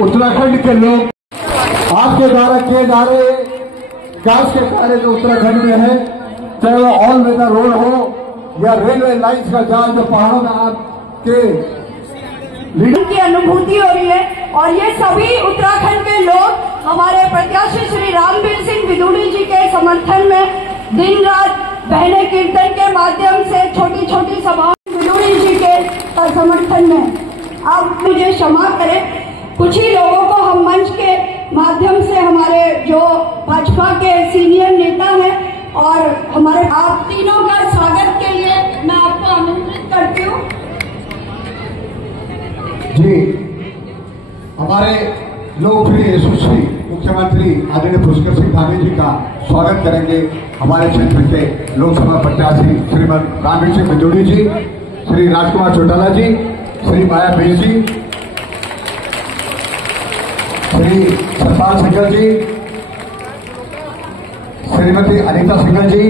उत्तराखंड के लोग आपके द्वारा किए जा रहे विकास के कार्य जो उत्तराखंड में है, चाहे वो ऑल वेदर रोड हो या रेलवे लाइन्स का जाल जो पहाड़ों में आपके की अनुभूति हो रही है। और ये सभी उत्तराखंड के लोग हमारे प्रत्याशी श्री रामवीर सिंह बिदुड़ी जी के समर्थन में दिन रात बहने कीर्तन के माध्यम से छोटी छोटी सभाओं बिदुड़ी जी के समर्थन में। आप मुझे क्षमा करें, कुछ ही लोगों को हम मंच के माध्यम से हमारे जो भाजपा के सीनियर नेता हैं और हमारे आप तीनों का स्वागत के लिए मैं आपको आमंत्रित करती हूँ। जी, हमारे लोकप्रिय यशस्वी मुख्यमंत्री आदरणीय पुष्कर सिंह धामी जी का स्वागत करेंगे। हमारे क्षेत्र के लोकसभा प्रत्याशी श्रीमद रामवीर सिंह बिदुड़ी जी, श्री राजकुमार चौटाला जी, श्री माया बेल जी, श्री सतपाल सिंघल जी, श्रीमती अनीता सिंघल जी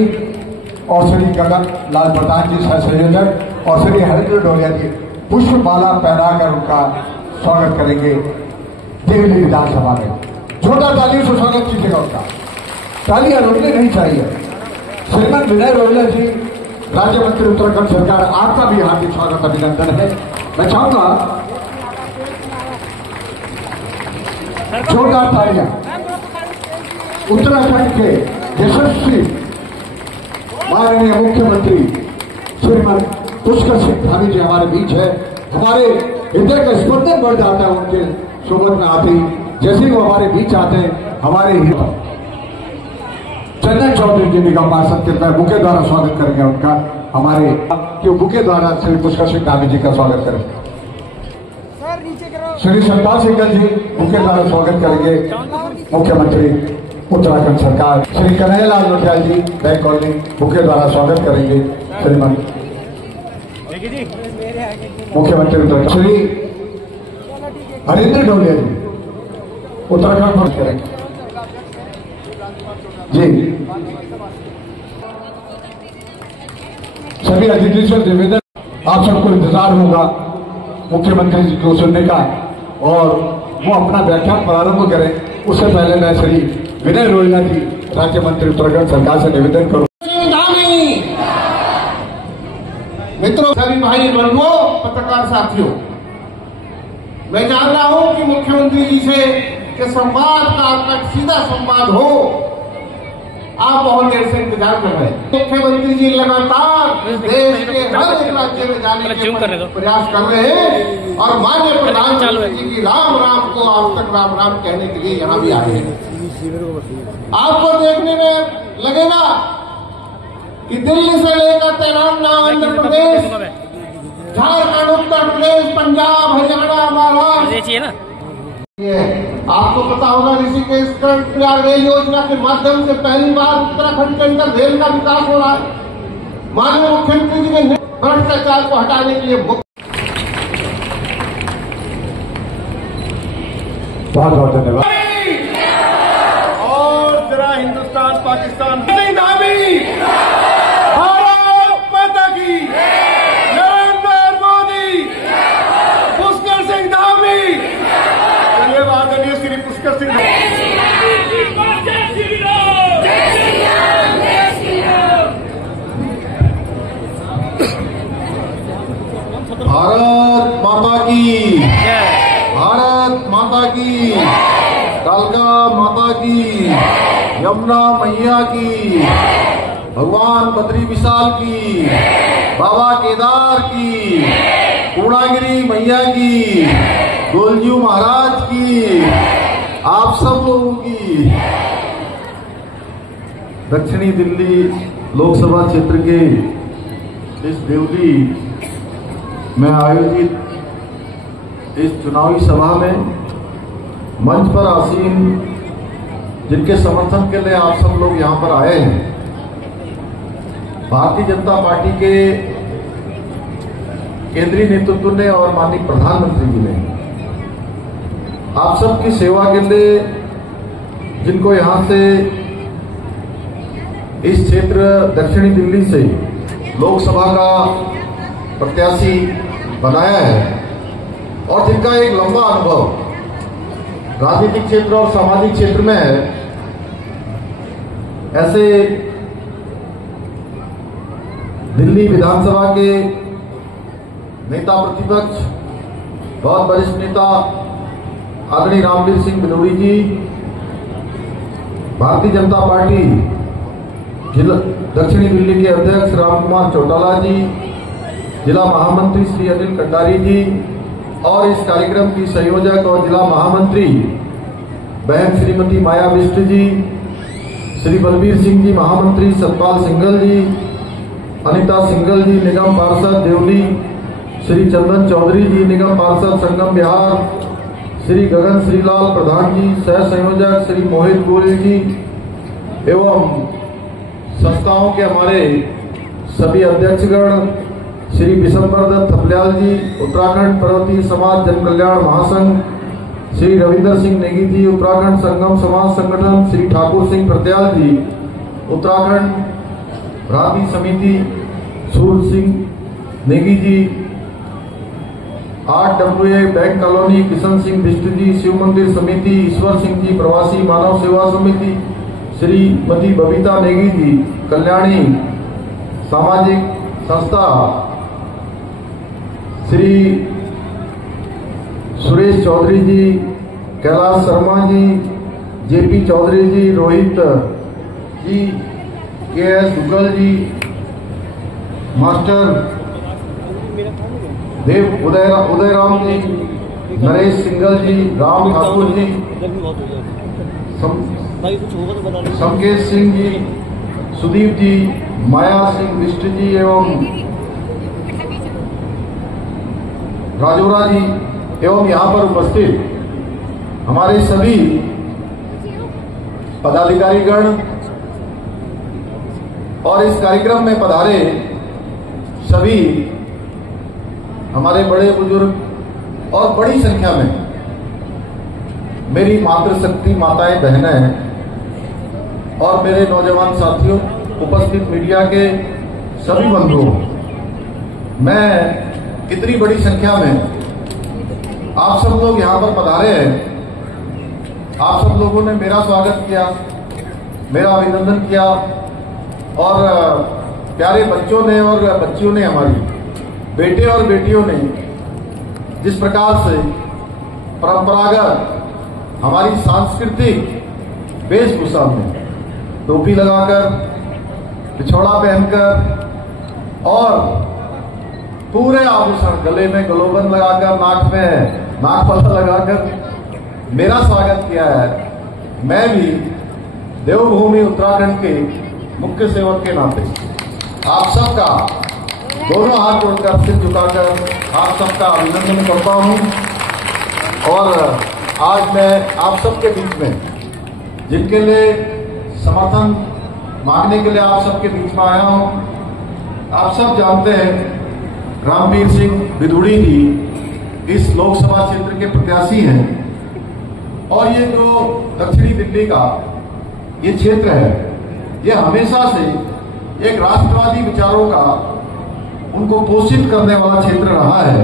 और श्री गगन लाल प्रधान जी सह संयोजक और श्री हरेंद्र डोलिया जी पुष्प माला पहनाकर उनका स्वागत करेंगे देवली विधानसभा में। छोटा तालियों से स्वागत कीजिएगा उनका, तालियां रोकनी नहीं चाहिए। श्रीमद विनय रोहिला जी, राज्य मंत्री उत्तराखंड सरकार, आपका भी हार्दिक स्वागत अभिनंदन है। मैं चाहूंगा जोरदार तालियां उत्तराखंड के यशस्वी माननीय मुख्यमंत्री श्रीमद पुष्कर सिंह धामी जी हमारे बीच है। हमारे हृदय का स्पंदन बढ़ जाता है उनके सोबत में आते ही। जैसे ही वो हमारे बीच आते हैं, हमारे चंदन चौधरी जी निगम पार्षद के बुके द्वारा स्वागत करेंगे उनका। हमारे बुके द्वारा श्री पुष्कर सिंह धामी जी का स्वागत करेंगे। श्री सतपाल सिंघल जी बुके द्वारा स्वागत करेंगे मुख्यमंत्री उत्तराखंड सरकार। श्री कन्हैयालाल नौटियाल जी बैंक कॉलोनी बुके द्वारा स्वागत करेंगे श्रीमन मुख्यमंत्री उत्तराखंड। श्री हरेंद्र डोलिया जी उत्तराखंड पहुंच करेंगे जी। सभी अतिथि से निवेदन, आप सबको इंतजार होगा मुख्यमंत्री जी को सुनने का और वो अपना व्याख्यान प्रारंभ करें। उससे पहले मैं श्री विनय रोहिला जी, राज्य मंत्री उत्तराखंड सरकार से निवेदन करूं। मित्रों, सभी भाई बंधुओं, पत्रकार साथियों, मैं जान रहा हूं कि मुख्यमंत्री जी से के संवाद का सीधा संवाद हो, आप बहुत देर से इंतजार कर रहे हैं। मुख्यमंत्री जी लगातार देश के हर एक राज्य में जाने के प्रयास कर रहे हैं और माननीय प्रधानमंत्री जी की राम राम को आप तक राम राम कहने के लिए यहाँ भी आए हैं। आपको देखने में लगेगा कि दिल्ली से लेकर तेलंगाना, आंध्र प्रदेश, झारखंड, उत्तर प्रदेश, पंजाब, हरियाणा, महाराष्ट्र, आपको पता होगा ऋषिकेश कर्णप्रयाग रेल योजना के माध्यम से पहली बार उत्तराखंड के अंदर रेल का विकास हो रहा है। माननीय मुख्यमंत्री जी ने भ्रष्टाचार को हटाने के लिए बहुत बहुत धन्यवाद। और जरा हिंदुस्तान पाकिस्तान धामी, भारत माता की, नरेंद्र मोदी, पुष्कर सिंह धामी, आदरणीय श्री पुष्कर सिंह। भारत माता की, भारत माता की, कालका माता की, यमुना मैया की, भगवान बद्री विशाल की, बाबा केदार की, पूर्णागिरी मैया की, गोलजू महाराज की, आप सब लोगों की। दक्षिणी दिल्ली लोकसभा क्षेत्र के इस देवली में आयोजित इस चुनावी सभा में मंच पर आसीन जिनके समर्थन के लिए आप सब लोग यहां पर आए हैं, भारतीय जनता पार्टी के केंद्रीय नेतृत्व ने और माननीय प्रधानमंत्री जी ने आप सबकी सेवा के लिए, जिनको यहां से इस क्षेत्र दक्षिणी दिल्ली से लोकसभा का प्रत्याशी बनाया है और जिनका एक लंबा अनुभव राजनीतिक क्षेत्र और सामाजिक क्षेत्र में है, ऐसे दिल्ली विधानसभा के नेता प्रतिपक्ष, बहुत वरिष्ठ नेता आदरणीय रामवीर सिंह बिदूड़ी जी, भारतीय जनता पार्टी जिला दक्षिणी दिल्ली के अध्यक्ष रामकुमार चौटाला जी, जिला महामंत्री श्री अनिल कंडारी जी और इस कार्यक्रम की संयोजक और जिला महामंत्री बहन श्रीमती माया बिष्ट जी, श्री बलबीर सिंह जी महामंत्री, सतपाल सिंघल जी, अनिता सिंघल जी निगम पार्षद देवली, श्री चंदन चौधरी जी निगम पार्षद संगम बिहार, श्री गगन श्रीलाल प्रधान जी सह संयोजक, श्री मोहित गोयल जी एवं संस्थाओं के हमारे सभी अध्यक्षगण, श्री विशंबर दत्त थपलियाल जी, उत्तराखंड पर्वतीय समाज जन कल्याण महासंघ, श्री रविंदर सिंह नेगी जी, उत्तराखंड संगम समाज संगठन, श्री ठाकुर सिंह प्रत्याल जी, उत्तराखंड राती समिति, Suraj Singh Negi ji, 8WA bank colony, Kishan Singh Bisht ji, Shiv मंदिर समिति, ईश्वर सिंह जी, प्रवासी मानव सेवा समिति, श्रीमती बबीता नेगी जी, कल्याणी सामाजिक संस्था, श्री सुरेश चौधरी जी, कैलाश शर्मा जी, JP चौधरी जी, रोहित जी, KS दुग्गल जी, मास्टर देव उदयराम जी, नरेश सिंघल जी, राम ठाकुर जी, संकेत सिंह जी, सुदीप जी, माया सिंह बिष्ट जी एवं राजौरा जी एवं यहाँ पर उपस्थित हमारे सभी पदाधिकारीगण और इस कार्यक्रम में पधारे सभी हमारे बड़े बुजुर्ग और बड़ी संख्या में मेरी मातृशक्ति माताएं बहनें और मेरे नौजवान साथियों, उपस्थित मीडिया के सभी बंधुओं, मैं इतनी बड़ी संख्या में आप सब लोग यहाँ पर पधारे हैं। आप सब लोगों ने मेरा स्वागत किया, मेरा अभिनंदन किया और प्यारे बच्चों ने और बच्चियों ने, हमारी बेटे और बेटियों ने जिस प्रकार से परंपरागत हमारी सांस्कृतिक वेशभूषा में टोपी लगाकर, पिछौड़ा पहनकर और पूरे आभूषण, गले में गलोबन लगाकर, नाक में नागफला लगाकर मेरा स्वागत किया है, मैं भी देवभूमि उत्तराखंड के मुख्य सेवक के नाते आप सबका दोनों हाथ जोड़कर, सिर झुकाकर आप सबका अभिनंदन करता हूं। और आज मैं आप सबके बीच में, जिनके लिए समर्थन मांगने के लिए आप सबके बीच में आया हूं, आप सब जानते हैं रामवीर सिंह बिदूड़ी जी इस लोकसभा क्षेत्र के प्रत्याशी हैं और ये जो दक्षिणी दिल्ली का ये क्षेत्र है, ये हमेशा से एक राष्ट्रवादी विचारों का उनको पोषित करने वाला क्षेत्र रहा है।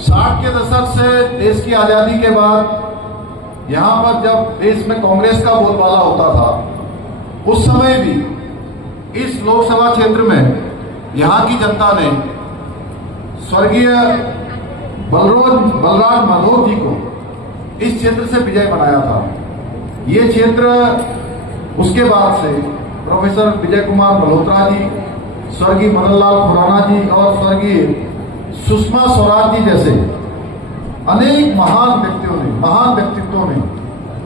60 के दशक से देश की आजादी के बाद यहाँ पर जब देश में कांग्रेस का बोलबाला होता था, उस समय भी इस लोकसभा क्षेत्र में यहाँ की जनता ने स्वर्गीय बलराज माधव जी को इस क्षेत्र से विजय बनाया था। ये क्षेत्र उसके बाद से प्रोफेसर विजय कुमार मल्होत्रा जी, स्वर्गीय मदन लाल खुराना जी और स्वर्गीय सुषमा स्वराज जी जैसे अनेक महान व्यक्तित्वों ने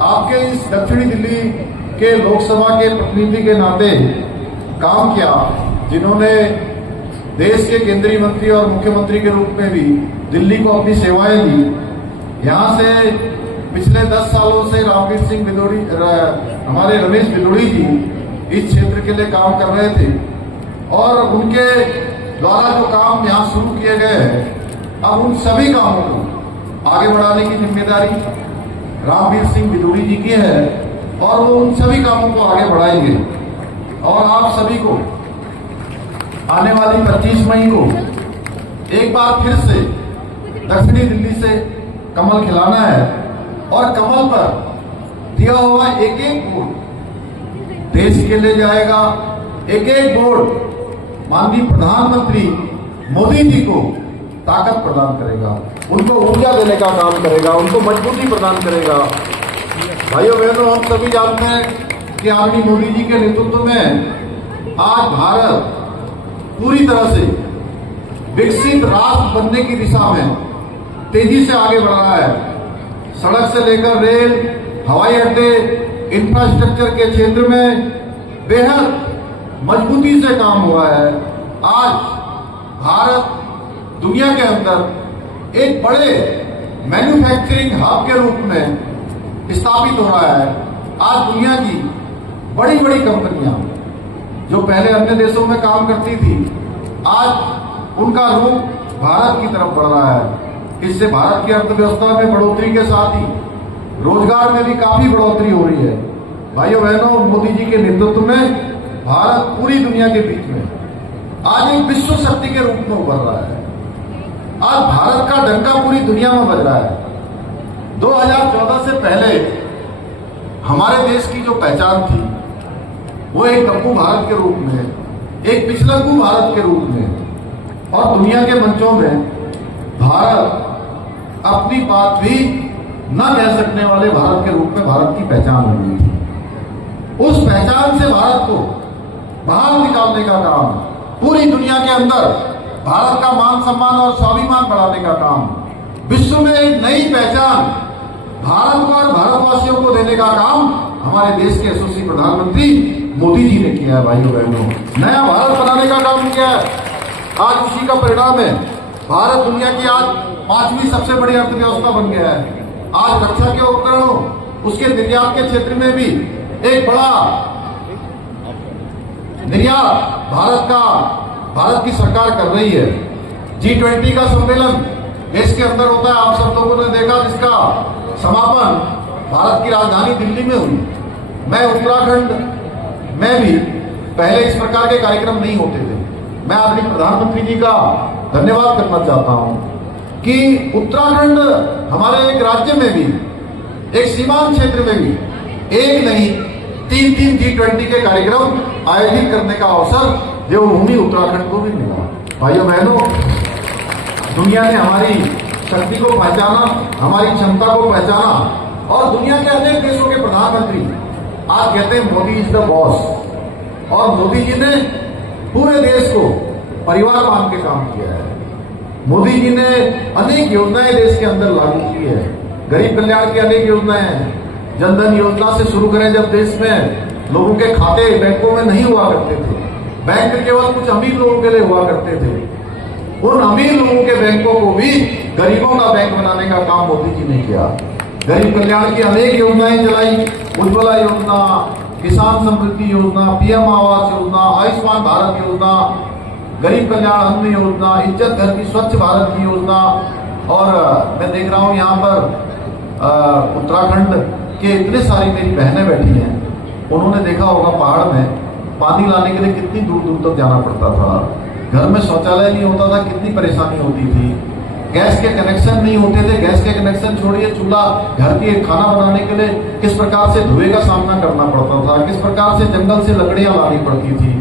आपके इस दक्षिणी दिल्ली के लोकसभा के प्रतिनिधि के नाते काम किया, जिन्होंने देश के केंद्रीय मंत्री और मुख्यमंत्री के रूप में भी दिल्ली को अपनी सेवाएं दी। यहाँ से पिछले 10 सालों से रामवीर सिंह बिदूड़ी, हमारे रमेश बिदूड़ी जी इस क्षेत्र के लिए काम कर रहे थे और उनके द्वारा जो काम यहाँ शुरू किए गए हैं, अब उन सभी कामों को आगे बढ़ाने की जिम्मेदारी रामवीर सिंह बिदूड़ी जी की है और वो उन सभी कामों को आगे बढ़ाएंगे। और आप सभी को आने वाली 25 मई को एक बार फिर से दक्षिणी दिल्ली से कमल खिलाना है और कमल पर दिया हुआ एक एक वोट देश के लिए जाएगा। एक एक वोट माननीय प्रधानमंत्री मोदी जी को ताकत प्रदान करेगा, उनको ऊर्जा देने का काम करेगा, उनको मजबूती प्रदान करेगा। भाइयों बहनों, हम सभी जानते हैं कि आदरणीय मोदी जी के नेतृत्व में आज भारत पूरी तरह से विकसित राष्ट्र बनने की दिशा में तेजी से आगे बढ़ रहा है। सड़क से लेकर रेल, हवाई अड्डे, इंफ्रास्ट्रक्चर के क्षेत्र में बेहद मजबूती से काम हुआ है। आज भारत दुनिया के अंदर एक बड़े मैन्युफैक्चरिंग हब के रूप में स्थापित हो रहा है। आज दुनिया की बड़ी बड़ी कंपनियां जो पहले अन्य देशों में काम करती थी, आज उनका रुख भारत की तरफ बढ़ रहा है। इससे भारत की अर्थव्यवस्था में बढ़ोतरी के साथ ही रोजगार में भी काफी बढ़ोतरी हो रही है। भाइयों बहनों, मोदी जी के नेतृत्व में भारत पूरी दुनिया के बीच में आज एक विश्व शक्ति के रूप में उभर रहा है। आज भारत का डंका पूरी दुनिया में बज रहा है। 2014 से पहले हमारे देश की जो पहचान थी वो एक गप्पू भारत के रूप में, एक पिछलग्गू भारत के रूप में, और दुनिया के मंचों में भारत अपनी बात भी न कह सकने वाले भारत के रूप में भारत की पहचान हो गई थी। उस पहचान से भारत को बाहर निकालने का काम, पूरी दुनिया के अंदर भारत का मान सम्मान और स्वाभिमान बढ़ाने का काम, विश्व में एक नई पहचान भारत को और भारतवासियों को देने का काम हमारे देश के यशस्वी प्रधानमंत्री मोदी जी ने किया है। भाइयों बहनों, नया भारत बनाने का काम किया है। आज उसी का परिणाम है भारत दुनिया की आज 5वीं सबसे बड़ी अर्थव्यवस्था बन गया है। आज रक्षा के उपकरणों, उसके निर्यात के क्षेत्र में भी एक बड़ा निर्यात भारत की सरकार कर रही है। G20 का सम्मेलन देश के अंदर होता है, आप सब लोगों ने देखा, जिसका समापन भारत की राजधानी दिल्ली में हुई। मैं उत्तराखंड में भी पहले इस प्रकार के कार्यक्रम नहीं होते थे। मैं आदरणीय प्रधानमंत्री जी का धन्यवाद करना चाहता हूं कि उत्तराखंड हमारे एक राज्य में भी, एक सीमांत क्षेत्र में भी एक नहीं 3 G20 के कार्यक्रम आयोजित करने का अवसर देवभूमि उत्तराखंड को भी मिला। भाइयों बहनों, दुनिया ने हमारी शक्ति को पहचाना, हमारी क्षमता को पहचाना, और दुनिया के अनेक देशों के प्रधानमंत्री आज कहते हैं मोदी इज द बॉस। और मोदी जी ने पूरे देश को परिवार मान के काम किया है। मोदी जी ने अनेक योजनाएं देश के अंदर लागू की है। गरीब कल्याण की अनेक योजनाएं हैं। जनधन योजना से शुरू करें, जब देश में लोगों के खाते बैंकों में नहीं हुआ करते थे, बैंक केवल कुछ अमीर लोगों के लिए हुआ करते थे, उन अमीर लोगों के बैंकों को भी गरीबों का बैंक बनाने का काम मोदी जी ने किया। गरीब कल्याण की अनेक योजनाएं चलाई, उज्ज्वला योजना, किसान समृद्धि योजना, PM आवास योजना, आयुष्मान भारत योजना, गरीब कल्याण अन्न योजना, इज्जत घर की स्वच्छ भारत की योजना। और मैं देख रहा हूं यहाँ पर उत्तराखंड के इतने सारी मेरी बहनें बैठी हैं, उन्होंने देखा होगा पहाड़ में पानी लाने के लिए कितनी दूर दूर तक जाना पड़ता था। घर में शौचालय नहीं होता था, कितनी परेशानी होती थी। गैस के कनेक्शन नहीं होते थे, गैस के कनेक्शन छोड़िए, चूल्हा घर के खाना बनाने के लिए किस प्रकार से धुएं का सामना करना पड़ता था, किस प्रकार से जंगल से लकड़ियां लानी पड़ती थी,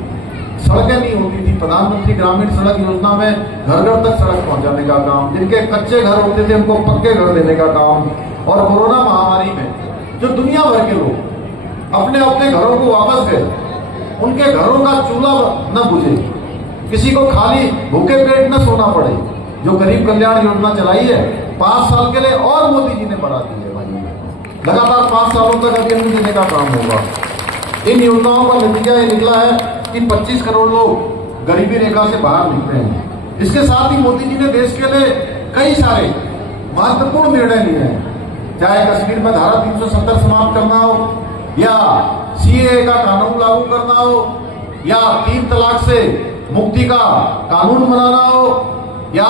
सड़कें नहीं होती थी। प्रधानमंत्री ग्रामीण सड़क योजना में घर घर तक सड़क पहुंचाने का काम, जिनके कच्चे घर होते थे उनको पक्के घर देने का काम। और कोरोना महामारी में जो दुनिया भर के लोग अपने अपने घरों को वापस गए, उनके घरों का चूल्हा न बुझे, किसी को खाली भूखे पेट न सोना पड़े, जो गरीब कल्याण योजना चलाई है 5 साल के लिए, और मोदी जी ने बढ़ा दी है। भाई लगातार 5 सालों तक अध्ययन देने का काम होगा। इन योजनाओं का नतीजा ये निकला है कि 25 करोड़ लोग गरीबी रेखा से बाहर निकले हैं। इसके साथ ही मोदी जी ने देश के लिए कई सारे महत्वपूर्ण निर्णय लिए हैं, चाहे कश्मीर में धारा 370 समाप्त करना हो, या CAA का कानून लागू करना हो, या 3 तलाक से मुक्ति का कानून बनाना हो, या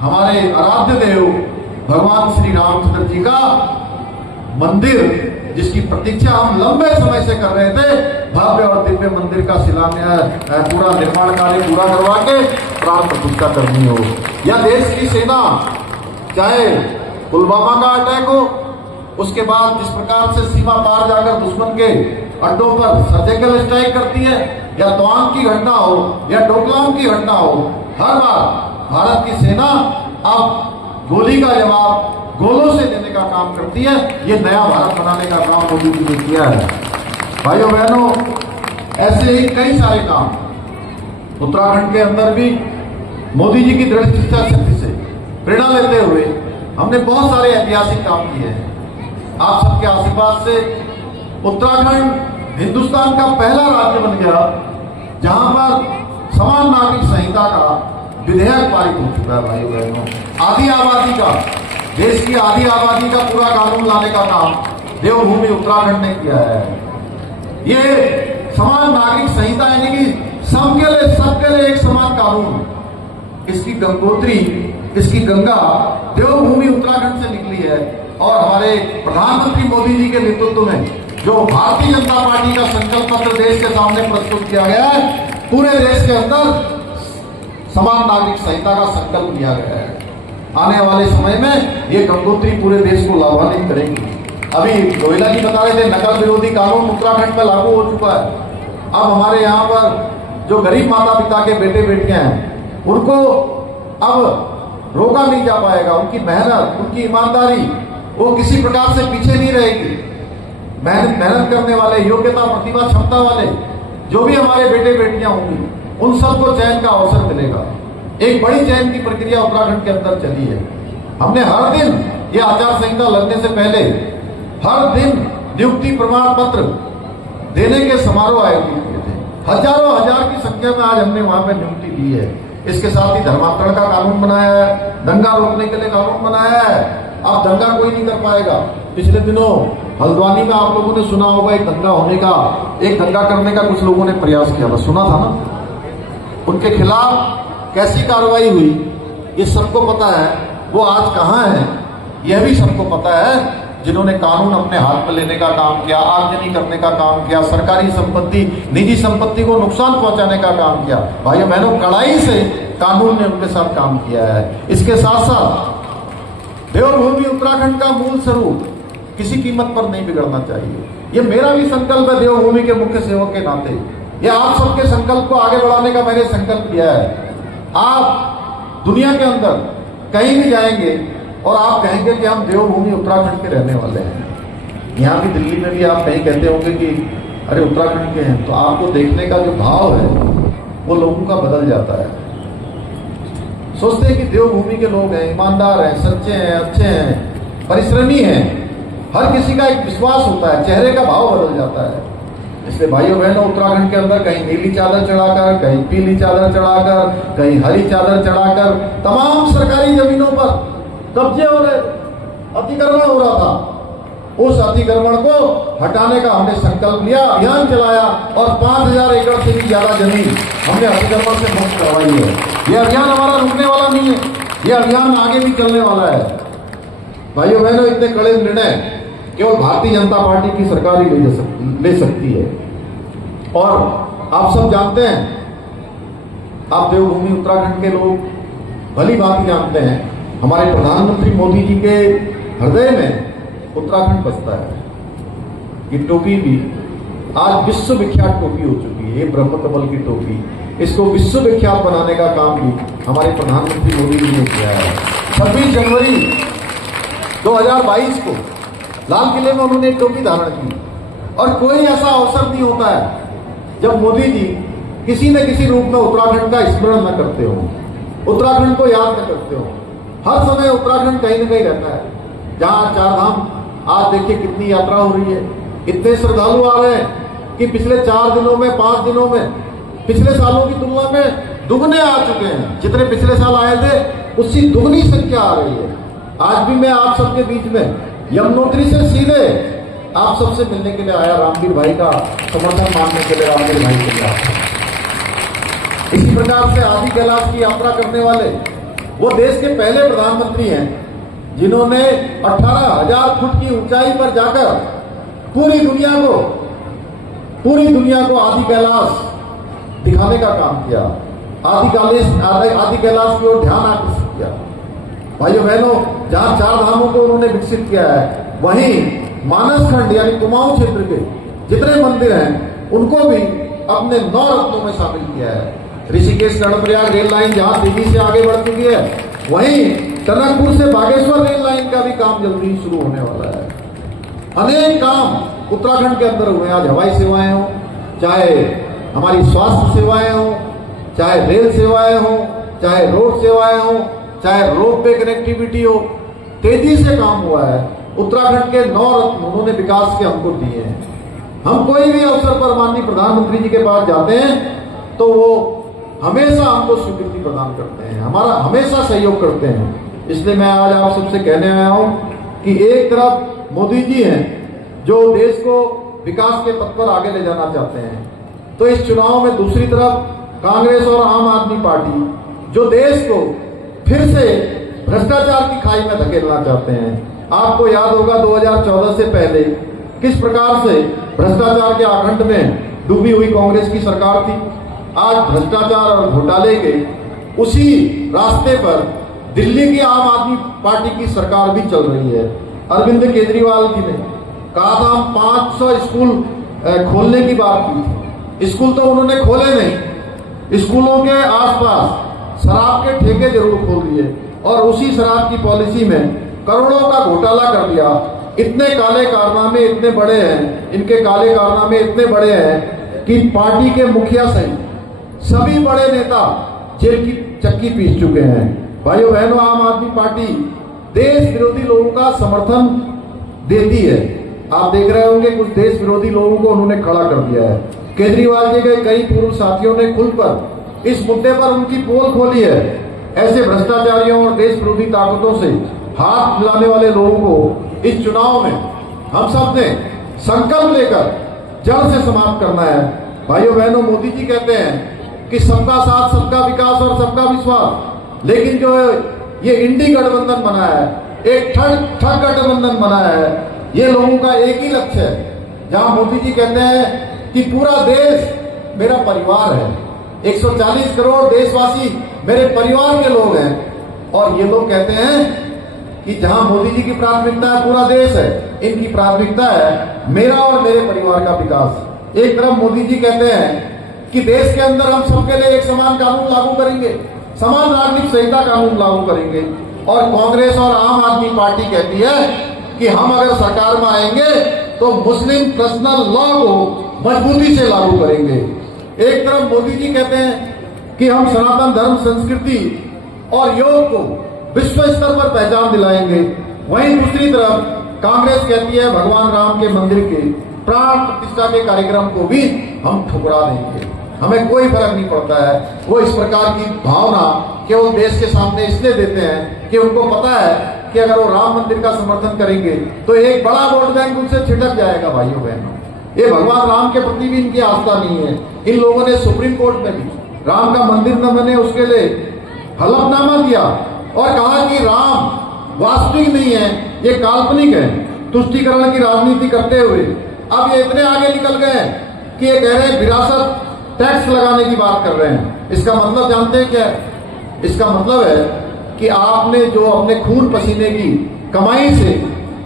हमारे आराध्य देव भगवान श्री रामचंद्र जी का मंदिर, जिसकी प्रतीक्षा हम लंबे समय से कर रहे थे, भव्य और दिव्य मंदिर का शिलान्यास, पूरा निर्माण कार्य पूरा करवा के प्राण प्रतिष्ठा करनी हो, या देश की सेना, चाहे पुलवामा का अटैक हो, उसके बाद जिस प्रकार से सीमा पार जाकर दुश्मन के अड्डों पर सर्जिकल स्ट्राइक करती है, या तवांग की घटना हो या डोकलाम की घटना हो, हर बार भारत की सेना अब गोली का जवाब गोलों से देने का काम करती है। ये नया भारत बनाने का काम मोदी जी ने किया है। भाइयों बहनों, ऐसे ही कई सारे काम उत्तराखंड के अंदर भी मोदी जी की दृढ़ इच्छा शक्ति से प्रेरणा लेते हुए हमने बहुत सारे ऐतिहासिक काम किए हैं। आप सबके आशीर्वाद से उत्तराखंड हिंदुस्तान का पहला राज्य बन गया जहां पर समान नागरिक संहिता का विधेयक पारित हो चुका है। भाइयों बहनों, आधी आबादी का, देश की आधी आबादी का पूरा कानून लाने का काम देवभूमि उत्तराखंड ने किया है। ये समान नागरिक संहिता यानी कि सबके लिए एक समान कानून, इसकी गंगोत्री, इसकी गंगा देवभूमि उत्तराखंड से निकली है। और हमारे प्रधानमंत्री मोदी जी के नेतृत्व में जो भारतीय जनता पार्टी का संकल्प पत्र देश के सामने प्रस्तुत किया गया है, पूरे देश के अंदर समान नागरिक संहिता का संकल्प लिया गया है। आने वाले समय में ये गंगोत्री पूरे देश को लाभान्वित करेगी। अभी गोयला जी बता रहे थे, नकल विरोधी कानून उत्तराखंड में लागू हो चुका है। अब हमारे यहाँ पर जो गरीब माता पिता के बेटे बेटियां हैं, उनको अब रोका नहीं जा पाएगा। उनकी मेहनत, उनकी ईमानदारी, वो किसी प्रकार से पीछे नहीं रहेगी। मेहनत करने वाले, योग्यता, प्रतिभा, क्षमता वाले जो भी हमारे बेटे बेटियां होंगी, उन सबको चयन का अवसर मिलेगा। एक बड़ी चयन की प्रक्रिया उत्तराखंड के अंदर चली है। हमने हर दिन, ये आचार संहिता लगने से पहले हर दिन नियुक्ति प्रमाण पत्र देने के समारोह आयोजित किए थे। हजारों हजार की संख्या में आज हमने वहां पर नियुक्ति दी है। इसके साथ ही धर्मांतरण का कानून बनाया है, दंगा रोकने के लिए कानून बनाया है। अब दंगा कोई नहीं कर पाएगा। पिछले दिनों हल्द्वानी में आप लोगों ने सुना होगा, एक दंगा करने का कुछ लोगों ने प्रयास किया था, सुना था ना? उनके खिलाफ कैसी कार्रवाई हुई, ये सबको पता है। वो आज कहां है, यह भी सबको पता है। जिन्होंने कानून अपने हाथ में लेने का काम किया, आगजनी करने का काम किया, सरकारी संपत्ति, निजी संपत्ति को नुकसान पहुंचाने का काम किया, भाइयों बहनों, कड़ाई से कानून ने उनके साथ काम किया है। इसके साथ साथ देवभूमि उत्तराखंड का मूल स्वरूप किसी कीमत पर नहीं बिगड़ना चाहिए। ये मेरा भी संकल्प है देवभूमि के मुख्य सेवक के नाते। ये आप सबके संकल्प को आगे बढ़ाने का मैंने संकल्प लिया है। आप दुनिया के अंदर कहीं भी जाएंगे और आप कहेंगे कि हम देवभूमि उत्तराखंड के रहने वाले हैं। यहाँ भी दिल्ली में भी आप कहीं कहते होंगे कि अरे उत्तराखंड के हैं, तो आपको देखने का जो भाव है वो लोगों का बदल जाता है। सोचते हैं कि देवभूमि के लोग हैं, ईमानदार हैं, सच्चे हैं, अच्छे हैं, परिश्रमी हैं। हर किसी का एक विश्वास होता है, चेहरे का भाव बदल जाता है। इसलिए भाइयों बहनों, उत्तराखंड के अंदर कहीं नीली चादर चढ़ाकर, कहीं पीली चादर चढ़ाकर, कहीं हरी चादर चढ़ाकर तमाम सरकारी जमीनों पर कब्जे हो रहे, अतिक्रमण हो रहा था। उस अतिक्रमण को हटाने का हमने संकल्प लिया, अभियान चलाया और 5000 एकड़ से भी ज्यादा जमीन हमने अतिक्रमण से मुक्त करवाई है। यह अभियान हमारा रुकने वाला नहीं है, यह अभियान आगे भी चलने वाला है। भाइयों बहनों, इतने कड़े निर्णय केवल भारतीय जनता पार्टी की सरकार ही ले सकती है। और आप सब जानते हैं, आप देवभूमि उत्तराखंड के लोग भली भांति जानते हैं, हमारे प्रधानमंत्री मोदी जी के हृदय में उत्तराखंड बसता है। ये टोपी भी आज विश्व विख्यात टोपी हो चुकी है, ये ब्रह्म कमल की टोपी। इसको विश्व विख्यात बनाने का काम भी हमारे प्रधानमंत्री मोदी जी ने किया है। 26 जनवरी 2022 को लाल किले में उन्होंने टोपी धारण की। और कोई ऐसा अवसर नहीं होता है जब मोदी जी किसी न किसी रूप में उत्तराखंड का स्मरण न करते हो, उत्तराखंड को याद न करते हो। हर समय उत्तराखंड कहीं न कहीं रहता है। जहां चार धाम, आज देखिए कितनी यात्रा हो रही है, इतने श्रद्धालु आ रहे हैं कि पिछले 4 दिनों में, 5 दिनों में पिछले सालों की तुलना में दुगने आ चुके हैं। जितने पिछले साल आए थे उसकी दुगनी संख्या आ रही है। आज भी मैं आप सबके बीच में यमुनोत्री से सीधे आप सबसे मिलने के लिए आया, रामवीर भाई का समर्थन मांगने के लिए, रामवीर भाई के लिए। इसी प्रकार से आदि कैलाश की यात्रा करने वाले वो देश के पहले प्रधानमंत्री हैं जिन्होंने 18,000 फुट की ऊंचाई पर जाकर पूरी दुनिया को आदि कैलाश दिखाने का काम किया, आदि कैलाश की ओर ध्यान आकर्षित किया। भाइयों बहनों, जहां 4 धामों को उन्होंने विकसित किया है, वहीं मानस खंड यानी कुमाऊं क्षेत्र के जितने मंदिर हैं उनको भी अपने 9 रत्नों में शामिल किया है। ऋषिकेश कर्णप्रयाग रेल लाइन जहां तेजी से आगे बढ़ चुकी है, वहीं टनकपुर से बागेश्वर रेल लाइन का भी काम जल्दी शुरू होने वाला है। अनेक काम उत्तराखंड के अंदर हुए। आज हवाई सेवाएं हो, चाहे हमारी स्वास्थ्य सेवाएं हो, चाहे रेल सेवाएं हो, चाहे रोड सेवाएं हो, चाहे रोप वे कनेक्टिविटी हो, तेजी से काम हुआ है। उत्तराखंड के 9 रत्न उन्होंने विकास के हमको दिए हैं। हम कोई भी अवसर पर माननीय प्रधानमंत्री जी के पास जाते हैं तो वो हमेशा हमको स्वीकृति प्रदान करते हैं, हमारा हमेशा सहयोग करते हैं। इसलिए मैं आज आप सबसे कहने आया हूं कि एक तरफ मोदी जी हैं जो देश को विकास के पथ पर आगे ले जाना चाहते हैं, तो इस चुनाव में दूसरी तरफ कांग्रेस और आम आदमी पार्टी जो देश को फिर से भ्रष्टाचार की खाई में धकेलना चाहते हैं। आपको याद होगा 2014 से पहले किस प्रकार से भ्रष्टाचार के आखंड में डूबी हुई कांग्रेस की सरकार थी। आज भ्रष्टाचार और घोटाले के उसी रास्ते पर दिल्ली की आम आदमी पार्टी की सरकार भी चल रही है। अरविंद केजरीवाल जी ने कहा था हम 500 स्कूल खोलने की बात की थी। स्कूल तो उन्होंने खोले नहीं, स्कूलों के आसपास शराब के ठेके जरूर खोल दिए और उसी शराब की पॉलिसी में करोड़ों का घोटाला कर दिया। इतने काले कारनामे इतने बड़े हैं, इनके काले कारनामे इतने बड़े हैं कि पार्टी के मुखिया सहित सभी बड़े नेता जेल की चक्की पीस चुके हैं। भाइयों बहनों, आम आदमी पार्टी देश विरोधी लोगों का समर्थन देती है। आप देख रहे होंगे कुछ देश विरोधी लोगों को उन्होंने खड़ा कर दिया है। केजरीवाल जी के कई पूर्व साथियों ने खुलकर इस मुद्दे पर उनकी पोल खोली है। ऐसे भ्रष्टाचारियों और देश विरोधी ताकतों से हाथ मिलाने वाले लोगों को इस चुनाव में हम सब ने संकल्प लेकर जड़ से समाप्त करना है। भाइयों बहनों, मोदी जी कहते हैं कि सबका साथ, सबका विकास और सबका विश्वास, लेकिन जो ये इंडी गठबंधन बना है, एक ठग गठबंधन बना है, ये लोगों का एक ही लक्ष्य है। जहां मोदी जी कहते हैं कि पूरा देश मेरा परिवार है, 140 करोड़ देशवासी मेरे परिवार के लोग हैं, और ये लोग कहते हैं कि जहां मोदी जी की प्राथमिकता है पूरा देश है, इनकी प्राथमिकता है मेरा और मेरे परिवार का विकास। एक तरफ मोदी जी कहते हैं कि देश के अंदर हम सबके लिए एक समान कानून लागू करेंगे, समान नागरिक संहिता कानून लागू करेंगे, और कांग्रेस और आम आदमी पार्टी कहती है कि हम अगर सरकार में आएंगे तो मुस्लिम पर्सनल लॉ को मजबूती से लागू करेंगे। एक तरफ मोदी जी कहते हैं कि हम सनातन धर्म, संस्कृति और योग को विश्व स्तर पर पहचान दिलाएंगे, वहीं दूसरी तरफ कांग्रेस कहती है भगवान राम के मंदिर के प्राण प्रतिष्ठा के कार्यक्रम को भी हम ठुकरा देंगे। हमें कोई फर्क नहीं पड़ता है। वो इस प्रकार की भावना केवल देश के सामने इसलिए देते हैं कि उनको पता है कि अगर वो राम मंदिर का समर्थन करेंगे तो एक बड़ा वोट बैंक उनसे छिटक जाएगा। भाइयों बहनों, ये भगवान राम के प्रति भी इनकी आस्था नहीं है। इन लोगों ने सुप्रीम कोर्ट में भी राम का मंदिर न बने उसके लिए हलफनामा दिया और कहा कि राम वास्तविक नहीं है, ये काल्पनिक है। तुष्टीकरण की राजनीति करते हुए अब ये इतने आगे निकल गए कि ये कह रहे हैं विरासत टैक्स लगाने की बात कर रहे हैं। इसका मतलब जानते हैं क्या? इसका मतलब है कि आपने जो अपने खून पसीने की कमाई से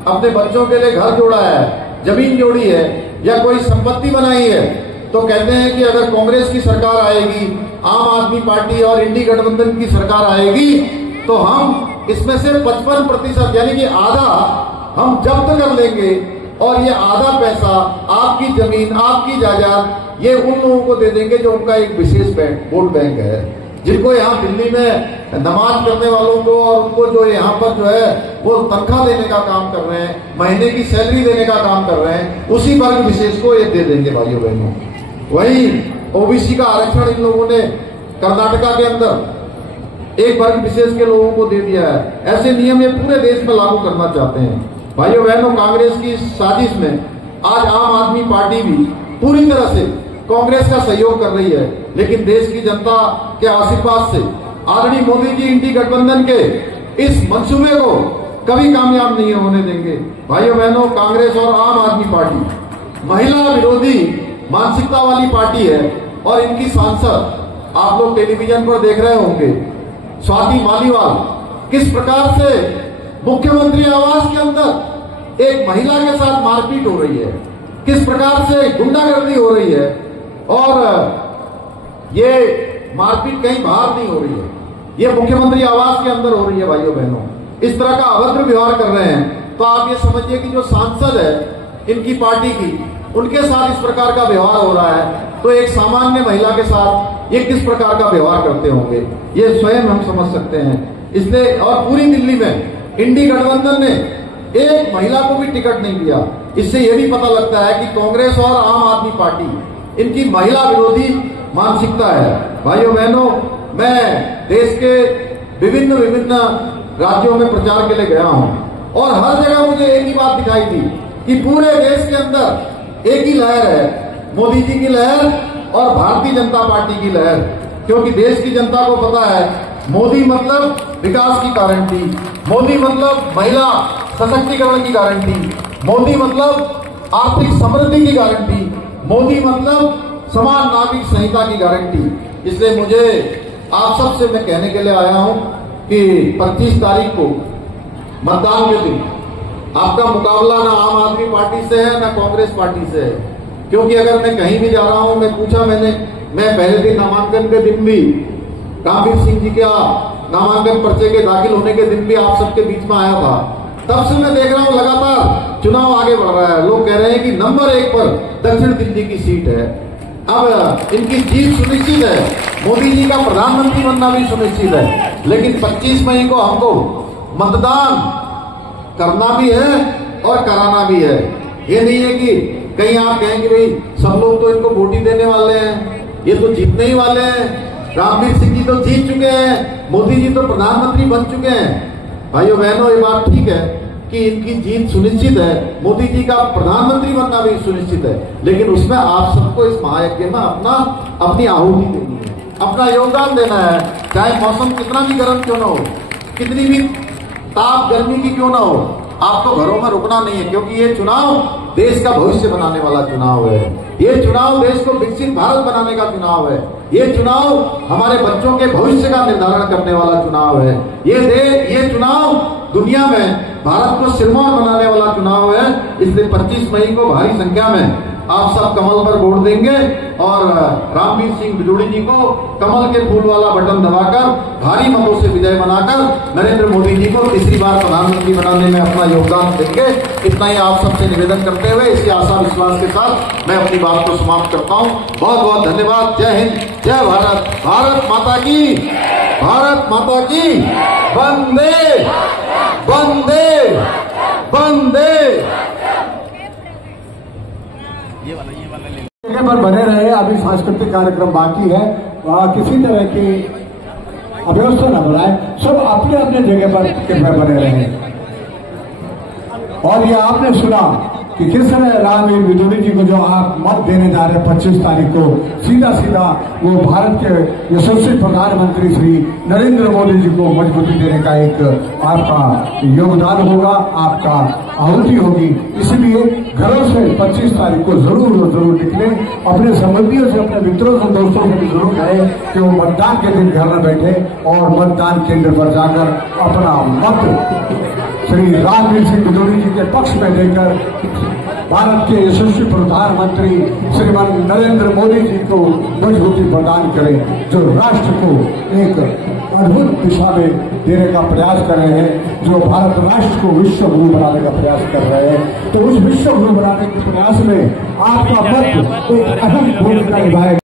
अपने बच्चों के लिए घर जोड़ा है, जमीन जोड़ी है या कोई संपत्ति बनाई है, तो कहते हैं कि अगर कांग्रेस की सरकार आएगी, आम आदमी पार्टी और इंडी गठबंधन की सरकार आएगी तो हम इसमें से 55% यानी कि आधा हम जब्त कर लेंगे और ये आधा पैसा आपकी जमीन, आपकी जायदाद ये उन लोगों को दे देंगे जो उनका एक विशेष वोट बैंक है, जिनको यहाँ दिल्ली में नमाज करने वालों को और उनको जो यहाँ पर जो है वो तनख्वाह देने का काम कर रहे हैं, महीने की सैलरी देने का काम कर रहे हैं, उसी वर्ग विशेष को ये दे देंगे। भाइयों बहनों, वही ओबीसी का आरक्षण इन लोगों ने कर्नाटका के अंदर एक वर्ग विशेष के लोगों को दे दिया है। ऐसे नियम ये पूरे देश में लागू करना चाहते हैं। भाइयों बहनों, कांग्रेस की साजिश में आज आम आदमी पार्टी भी पूरी तरह से कांग्रेस का सहयोग कर रही है, लेकिन देश की जनता के आशीर्वाद से आदरणीय मोदी जी इंडी गठबंधन के इस मंसूबे को कभी कामयाब नहीं होने देंगे। भाइयों बहनों, कांग्रेस और आम आदमी पार्टी महिला विरोधी मानसिकता वाली पार्टी है और इनकी सांसद आप लोग टेलीविजन पर देख रहे होंगे, स्वाति मालीवाल किस प्रकार से मुख्यमंत्री आवास के अंदर एक महिला के साथ मारपीट हो रही है, किस प्रकार से गुंडागर्दी हो रही है, और ये मारपीट कहीं बाहर नहीं हो रही है, ये मुख्यमंत्री आवास के अंदर हो रही है। भाइयों बहनों, इस तरह का अभद्र व्यवहार कर रहे हैं, तो आप ये समझिए कि जो सांसद है इनकी पार्टी की, उनके साथ इस प्रकार का व्यवहार हो रहा है, तो एक सामान्य महिला के साथ ये किस प्रकार का व्यवहार करते होंगे, ये स्वयं हम समझ सकते हैं। इसलिए और पूरी दिल्ली में इंडी गठबंधन ने एक महिला को भी टिकट नहीं दिया। इससे यह भी पता लगता है कि कांग्रेस और आम आदमी पार्टी, इनकी महिला विरोधी मानसिकता है। भाइयों बहनों, मैं देश के विभिन्न राज्यों में प्रचार के लिए गया हूं और हर जगह मुझे एक ही बात दिखाई दी कि पूरे देश के अंदर एक ही लहर है, मोदी जी की लहर और भारतीय जनता पार्टी की लहर। क्योंकि देश की जनता को पता है मोदी मतलब विकास की गारंटी, मोदी मतलब महिला सशक्तिकरण की गारंटी, मोदी मतलब आर्थिक समृद्धि की गारंटी, मोदी मतलब समान नागरिक संहिता की गारंटी। इसलिए मुझे आप सबसे मैं कहने के लिए आया हूं कि 25 तारीख को मतदान के दिन आपका मुकाबला ना आम आदमी पार्टी से है ना कांग्रेस पार्टी से है। क्योंकि अगर मैं कहीं भी जा रहा हूं, मैं पहले दिन नामांकन के दिन भी रामवीर सिंह जी का नामांकन पर्चे के दाखिल होने के दिन भी आप सबके बीच में आया था। तब से मैं देख रहा हूं लगातार चुनाव आगे बढ़ रहा है। लोग कह रहे हैं कि नंबर 1 पर दक्षिण दिल्ली की सीट है। अब इनकी जीत सुनिश्चित है, मोदी जी का प्रधानमंत्री बनना भी सुनिश्चित है। लेकिन 25 मई को हमको मतदान करना भी है और कराना भी है। ये नहीं है कि कहीं आप कहेंगे भाई सब लोग तो इनको वोट ही देने वाले हैं, ये तो जीतने ही वाले हैं। रामवीर सिंह जी तो जीत चुके हैं, मोदी जी तो प्रधानमंत्री बन चुके हैं। भाइयों बहनों, ये बात ठीक है कि इनकी जीत सुनिश्चित है, मोदी जी का प्रधानमंत्री बनना भी सुनिश्चित है। लेकिन उसमें आप सबको इस महायज्ञ में अपनी आहुति देनी है, अपना योगदान देना है। चाहे मौसम कितना भी गर्म क्यों ना हो, कितनी भी ताप गर्मी की क्यों ना हो, आपको घरों में रुकना नहीं है। क्योंकि ये चुनाव देश का भविष्य बनाने वाला चुनाव है। ये चुनाव देश को विकसित भारत बनाने का चुनाव है। ये चुनाव हमारे बच्चों के भविष्य का निर्धारण करने वाला चुनाव है। ये चुनाव दुनिया में भारत को सिरमौर बनाने वाला चुनाव है। इसलिए 25 मई को भारी संख्या में आप सब कमल पर वोट देंगे और रामवीर सिंह बिदूड़ी जी को कमल के फूल वाला बटन दबाकर भारी मतों से विजय बनाकर नरेंद्र मोदी जी को तीसरी बार प्रधानमंत्री बनाने में अपना योगदान देंगे। इतना ही आप सबसे निवेदन करते हुए इसी आशा विश्वास के साथ मैं अपनी बात को समाप्त करता हूं। बहुत बहुत धन्यवाद। जय हिंद, जय भारत, भारत माता की, भारत माता की। वंदे वंदे वंदे। जगह पर बने रहे। अभी सांस्कृतिक कार्यक्रम बाकी है, वहाँ किसी तरह की अव्यवस्था न बनाए, सब अपने अपने जगह पर कृपया बने रहे। और ये आपने सुना कि किस तरह रामवीर बिदूड़ी जी को जो आप मत देने जा रहे हैं 25 तारीख को, सीधा सीधा वो भारत के यशस्वी प्रधानमंत्री श्री नरेंद्र मोदी जी को मजबूती देने का एक आपका योगदान होगा, आपका आहुति होगी। इसलिए घरों से 25 तारीख को जरूर निकले। अपने संबंधियों से, अपने मित्रों से, दोस्तों से भी जरूर कहें कि वो मतदान के दिन घर में बैठे और मतदान केंद्र पर जाकर अपना मत श्री रामवीर सिंह बिदूड़ी जी के पक्ष में देकर भारत के यशस्वी प्रधानमंत्री श्रीमान नरेंद्र मोदी जी को मजबूती प्रदान करें, जो राष्ट्र को एक अद्भुत दिशा में देने का प्रयास कर रहे हैं, जो भारत राष्ट्र को विश्व गुरु बनाने का प्रयास कर रहे हैं। तो उस विश्व गुरु बनाने के प्रयास में आपका मत एक अहम भूमिका निभाएगा।